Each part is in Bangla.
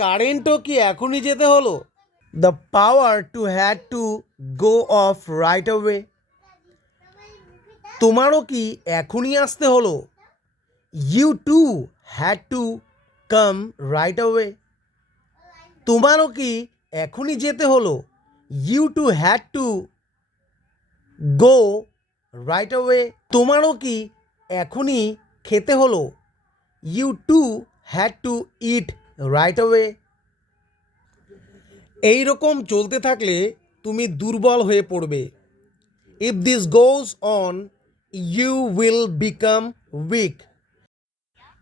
কারেন্টও কি এখনই যেতে হলো? The power too had to go of right away তোমারও কি এখনই আসতে হলো? You too had to come right away তোমারও কি এখনই যেতে হলো? You too had to go right away তোমারও কি এখনই খেতে হলো? You too had to eat right away এই রকম চলতে থাকলে তুমি দুর্বল হয়ে পড়বে। If this goes on you will become weak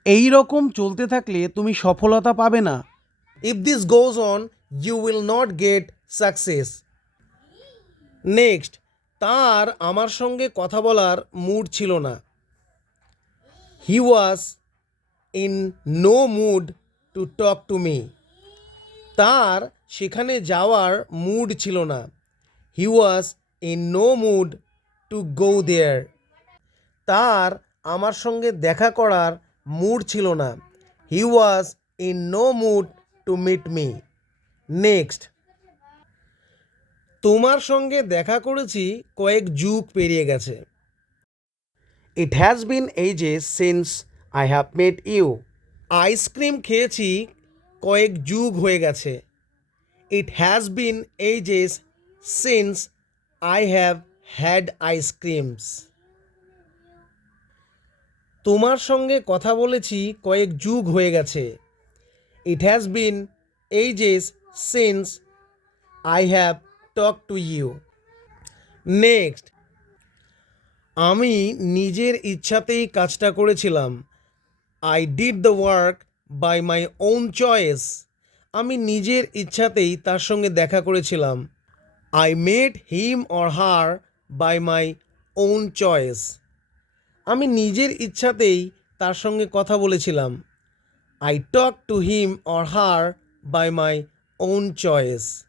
এই রকম চলতে থাকলে তুমি সফলতা পাবে না। If this goes on you will not get success next তার আমার সঙ্গে কথা বলার মুড ছিল না। He was in no mood to talk to me তার সেখানে যাওয়ার মুড ছিল না। He was in no mood to go there তার আমার সঙ্গে দেখা করার মুড ছিল না। He was in no mood to meet me next তোমার সঙ্গে দেখা করেছি কয়েক যুগ পেরিয়ে গেছে। It has been ages since I have met you ice cream খেয়েছি কয়েক যুগ হয়ে গেছে। It has been ages since I have had ice creams তোমার সঙ্গে কথা বলেছি কয়েক যুগ হয়ে গেছে। It has been ages since I have talk to you next আমি নিজের ইচ্ছাতেই কাজটা করেছিলাম। I did the work by my own choice আমি নিজের ইচ্ছাতেই তার সঙ্গে দেখা করেছিলাম। I made him or her by my own choice আমি নিজের ইচ্ছাতেই তার সঙ্গে কথা বলেছিলাম। I talk to him or her by my own choice